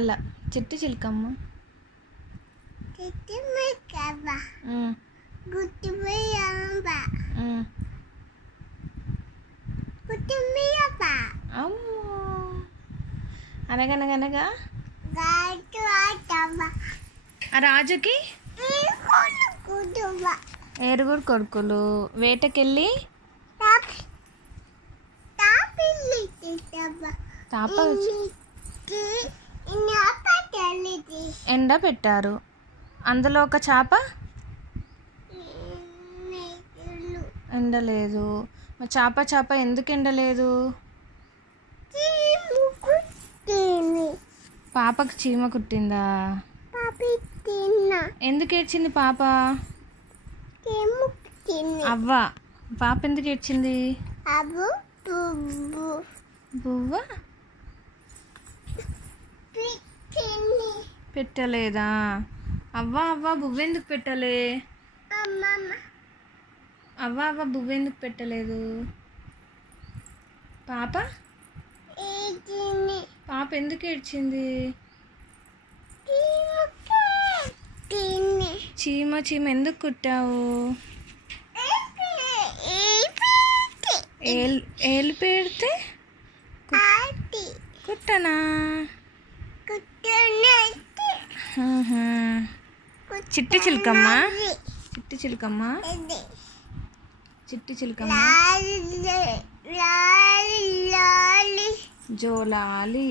మళ్ళా చిట్టి చిలకమ్మ అమ్మో అనగనగనగా ఆ రాజుకి ఏరుగురు కొడుకులు వేటకెళ్ళి ఎండ పెట్టారు. అందులో ఒక చేప ఎండలేదు. చేప ఎందుకు ఎండలేదు? పాపకు చీమ కుట్టిందా? ఎందుకు ఏడ్చింది పాప? అవ్వ పాప ఎందుకు ఏడ్చింది? బువ్వ పెట్టలేదా? అవ్వ బువ్వ ఎందుకు పెట్టలే? అవ్వ బువ్వ ఎందుకు పెట్టలేదు? పాప ఎందుకు ఏడ్చింది? చీమ ఎందుకు కుట్టావు? ఏలు పెడితే కుట్టనా? చిట్టి చిలకమ్మ జోలాలి